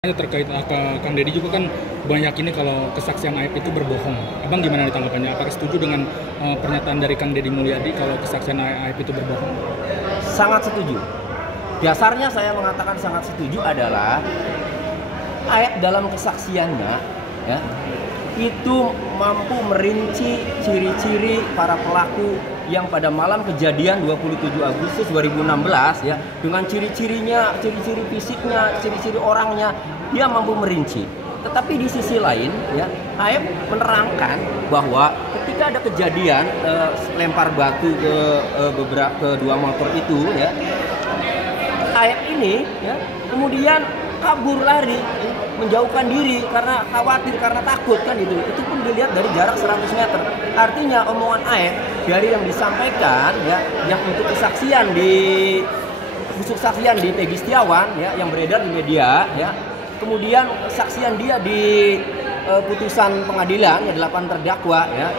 Terkait Kang Deddy juga kan banyak ini kalau kesaksian Aep itu berbohong. Abang gimana ditanggapannya? Apakah setuju dengan pernyataan dari Kang Deddy Mulyadi kalau kesaksian Aep itu berbohong? Sangat setuju. Dasarnya saya mengatakan sangat setuju adalah Aep dalam kesaksiannya ya, itu mampu merinci ciri-ciri para pelaku yang pada malam kejadian 27 Agustus 2016 ya, dengan ciri-cirinya, ciri-ciri fisiknya, ciri-ciri orangnya, dia mampu merinci. Tetapi di sisi lain ya, Aep menerangkan bahwa ketika ada kejadian lempar batu ke dua motor itu ya, Aep ini ya kemudian kabur lari, menjauhkan diri karena khawatir, karena takut kan itu pun dilihat dari jarak 100 meter. Artinya omongan Aep dari yang disampaikan ya, yang untuk kesaksian di Peggy Setiawan ya, yang beredar di media ya, kemudian kesaksian dia di putusan pengadilan ya, 8 terdakwa ya,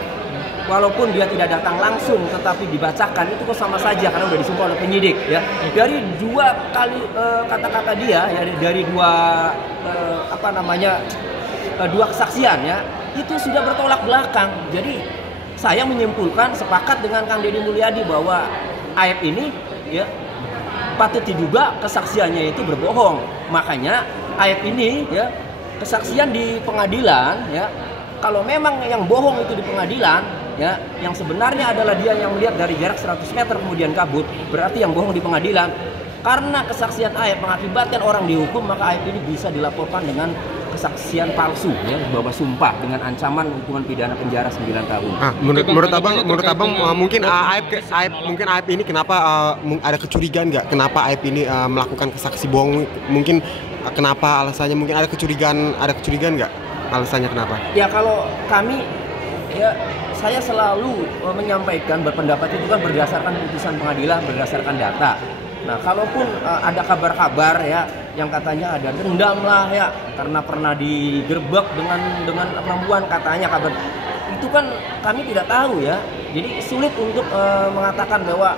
walaupun dia tidak datang langsung tetapi dibacakan, itu kok sama saja karena udah disumpah oleh penyidik ya. Dari dua kali kata-kata dia ya, dari dua kesaksian ya, itu sudah bertolak belakang. Jadi saya menyimpulkan sepakat dengan Kang Deddy Mulyadi bahwa Aep ini ya patut diduga kesaksiannya itu berbohong. Makanya Aep ini ya kesaksian di pengadilan ya, kalau memang yang bohong itu di pengadilan ya, yang sebenarnya adalah dia yang melihat dari jarak 100 meter kemudian kabur, berarti yang bohong di pengadilan. Karena kesaksian Aep mengakibatkan orang dihukum, maka Aep ini bisa dilaporkan dengan kesaksian palsu ya, bahwa sumpah dengan ancaman hukuman pidana penjara 9 tahun. Menurut abang mungkin Aep ini kenapa ada kecurigaan nggak? Kenapa Aep ini melakukan kesaksi bohong? Mungkin kenapa alasannya? Mungkin ada kecurigaan nggak? Alasannya kenapa? Ya kalau kami ya, saya selalu menyampaikan berpendapat itu kan berdasarkan putusan pengadilan, berdasarkan data. Nah, kalaupun ada kabar-kabar ya yang katanya ada dendam lah ya karena pernah digerebek dengan perempuan, katanya kabar itu kan kami tidak tahu ya. Jadi sulit untuk mengatakan bahwa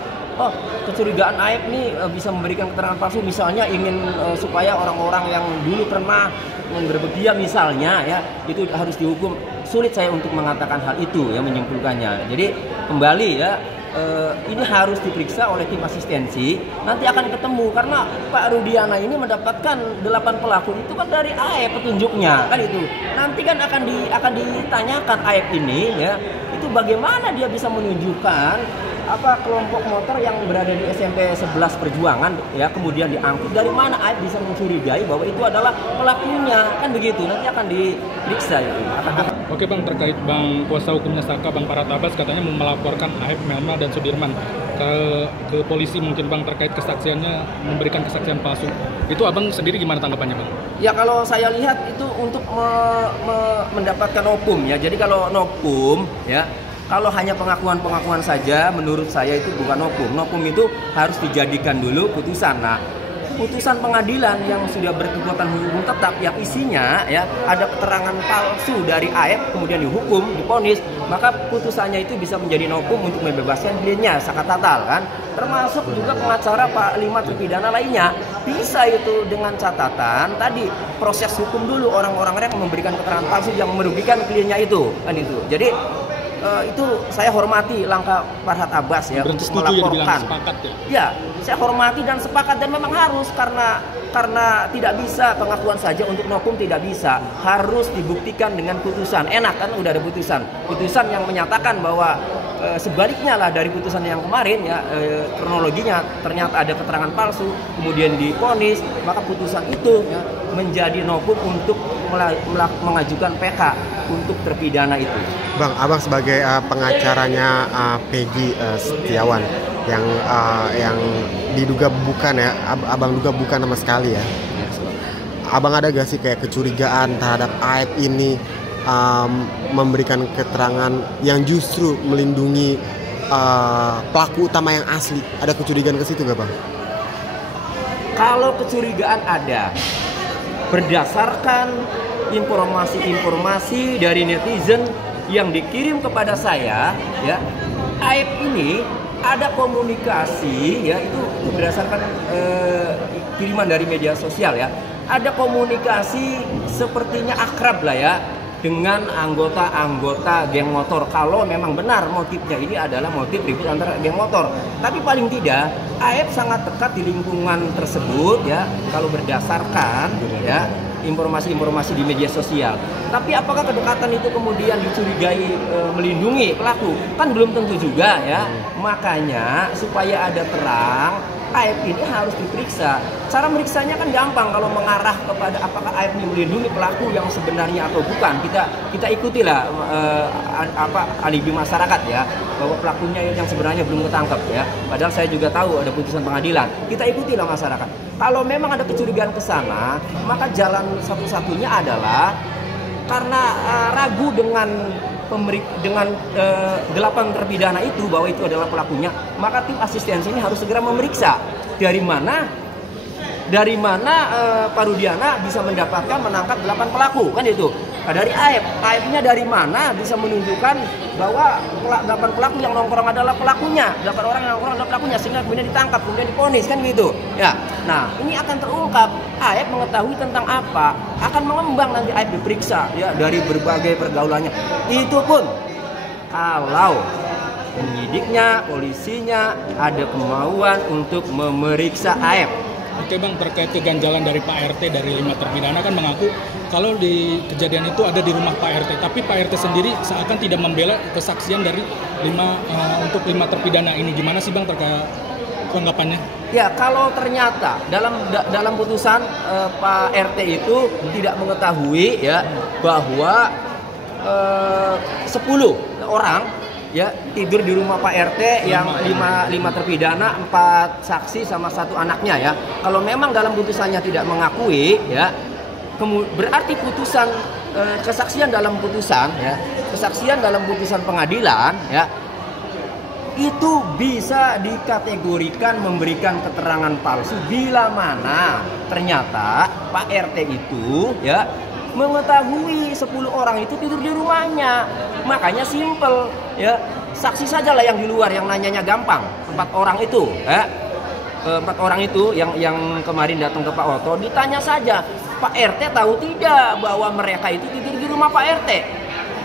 kecurigaan Aep ini bisa memberikan keterangan palsu, misalnya ingin supaya orang-orang yang dulu pernah menggerebek dia misalnya ya, itu harus dihukum. Sulit saya untuk mengatakan hal itu ya, menyimpulkannya. Jadi kembali ya, ini harus diperiksa oleh tim asistensi, nanti akan ketemu, karena Pak Rudiana ini mendapatkan 8 pelaku itu kan dari Aep petunjuknya kan itu. Nanti kan akan ditanyakan Aep ini ya, itu bagaimana dia bisa menunjukkan kelompok motor yang berada di SMP 11 Perjuangan ya, kemudian diangkut, dari mana Aep bisa mencurigai bahwa itu adalah pelakunya, kan begitu. Nanti akan diperiksa itu. Oke Bang, terkait Bang kuasa hukumnya Saka, Bang Paratabas katanya mau melaporkan Aep, Melma dan Sudirman ke polisi mungkin Bang, terkait kesaksiannya memberikan kesaksian palsu. Itu Abang sendiri gimana tanggapannya Bang? Ya kalau saya lihat itu untuk mendapatkan hukum ya. Jadi kalau hukum ya, kalau hanya pengakuan saja menurut saya itu bukan hukum. Hukum itu harus dijadikan dulu putusan. Nah, putusan pengadilan yang sudah berkekuatan hukum tetap yang isinya ya ada keterangan palsu dari Aep kemudian dihukum, divonis, maka putusannya itu bisa menjadi hukum untuk membebaskan dirinya secara total kan. Termasuk juga pengacara Pak 5 terpidana lainnya. Bisa itu dengan catatan tadi proses hukum dulu, orang-orang yang memberikan keterangan palsu yang merugikan kliennya itu kan itu. Jadi itu saya hormati langkah Farhad Abbas ya untuk melaporkan. Ya, saya hormati dan sepakat, dan memang harus karena tidak bisa pengakuan saja untuk hukum, tidak bisa, harus dibuktikan dengan putusan. Enak kan udah ada putusan yang menyatakan bahwa sebaliknya lah dari putusan yang kemarin ya, kronologinya ternyata ada keterangan palsu kemudian divonis, maka putusan itu ya menjadi hukum untuk mengajukan PK untuk terpidana itu. Bang, abang sebagai pengacaranya Peggy Setiawan yang diduga bukan ya, abang duga bukan sama sekali ya. Abang ada gak sih kayak kecurigaan terhadap Aep ini memberikan keterangan yang justru melindungi pelaku utama yang asli? Ada kecurigaan ke situ gak Bang? Kalau kecurigaan ada, berdasarkan informasi dari netizen yang dikirim kepada saya ya, Aep ini ada komunikasi ya, itu berdasarkan kiriman dari media sosial ya. ada komunikasi sepertinya akrab lah ya dengan anggota-anggota geng motor, kalau memang benar motifnya ini adalah motif ribut antara geng motor. Tapi paling tidak AF sangat dekat di lingkungan tersebut ya, kalau berdasarkan ya informasi-informasi di media sosial. Tapi apakah kedekatan itu kemudian dicurigai melindungi pelaku? Kan belum tentu juga ya. Makanya supaya ada terang, AF ini harus diperiksa. Cara meriksanya kan gampang, kalau mengarah kepada apakah AF ini melindungi pelaku yang sebenarnya atau bukan. Kita ikutilah alibi masyarakat ya, bahwa pelakunya yang sebenarnya belum ketangkap ya. Padahal saya juga tahu ada putusan pengadilan. Kita ikutilah masyarakat. Kalau memang ada kecurigaan ke sana, maka jalan satu-satunya adalah karena ragu dengan 8 terpidana itu bahwa itu adalah pelakunya, maka tim asistensi ini harus segera memeriksa dari mana Pak Rudiana bisa mendapatkan menangkap 8 pelaku, kan itu. Nah, dari AF-nya dari mana bisa menunjukkan bahwa 8 pelaku yang nongkrong adalah pelakunya, 8 orang yang nongkrong adalah pelakunya, sehingga kemudian ditangkap, kemudian diponis, kan gitu ya. Nah, ini akan terungkap. AF mengetahui tentang apa, akan mengembang nanti AF diperiksa ya dari berbagai pergaulannya. Itu pun kalau penyidiknya, polisinya ada kemauan untuk memeriksa AF. Oke Bang, terkait keganjalan dari Pak RT dari 5 terpidana kan mengaku kalau di kejadian itu ada di rumah Pak RT, tapi Pak RT sendiri seakan tidak membela kesaksian dari 5 terpidana ini. Gimana sih Bang terkait tanggapannya? Ya, kalau ternyata dalam putusan Pak RT itu tidak mengetahui ya bahwa 10 orang ya tidur di rumah Pak RT yang 5 terpidana, 4 saksi sama 1 anaknya ya. Kalau memang dalam putusannya tidak mengakui ya, berarti putusan kesaksian dalam putusan pengadilan ya itu bisa dikategorikan memberikan keterangan palsu bila mana ternyata Pak RT itu ya mengetahui 10 orang itu tidur di rumahnya. Makanya simple ya, saksi saja lah yang di luar yang nanyanya gampang. 4 orang itu ya, 4 orang itu yang kemarin datang ke Pak Oto, ditanya saja, Pak RT tahu tidak bahwa mereka itu tidur di rumah Pak RT?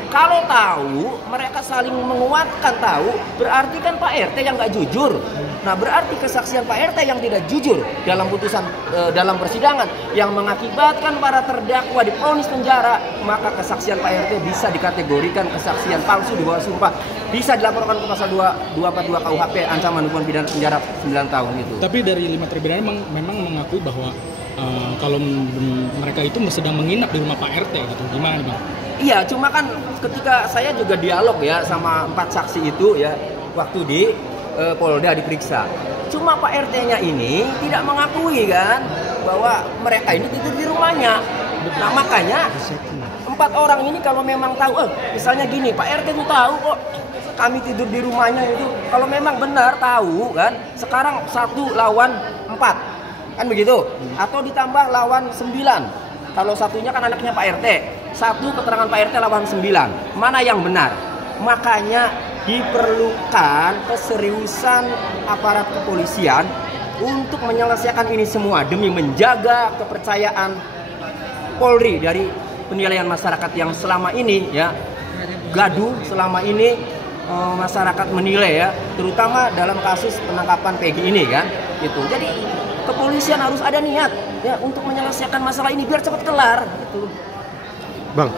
Kalau tahu, mereka saling menguatkan tahu, berarti kan Pak RT yang nggak jujur. Nah, berarti kesaksian Pak RT yang tidak jujur dalam putusan dalam persidangan yang mengakibatkan para terdakwa divonis penjara, maka kesaksian Pak RT bisa dikategorikan kesaksian palsu di bawah sumpah, bisa dilaporkan ke pasal 242 KUHP ancaman hukuman pidana penjara 9 tahun itu. Tapi dari 5 terpidana memang mengakui bahwa kalau mereka itu sedang menginap di rumah Pak RT gitu. Gimana Bang? Iya, cuma kan ketika saya juga dialog ya sama 4 saksi itu ya waktu di Polda diperiksa. Cuma Pak RT-nya ini tidak mengakui kan bahwa mereka ini tidur di rumahnya. Nah, makanya 4 orang ini kalau memang tahu, misalnya gini, Pak RT itu tahu kok kami tidur di rumahnya itu. Kalau memang benar tahu kan, sekarang 1 lawan 4. Kan begitu? Atau ditambah lawan 9. Kalau satunya kan anaknya Pak RT. 1 keterangan Pak RT lawan 9. Mana yang benar? Makanya diperlukan keseriusan aparat kepolisian untuk menyelesaikan ini semua demi menjaga kepercayaan Polri dari penilaian masyarakat yang selama ini ya gaduh, selama ini masyarakat menilai ya, terutama dalam kasus penangkapan Peggy ini kan gitu. Jadi kepolisian harus ada niat ya untuk menyelesaikan masalah ini biar cepat kelar gitu. Bang,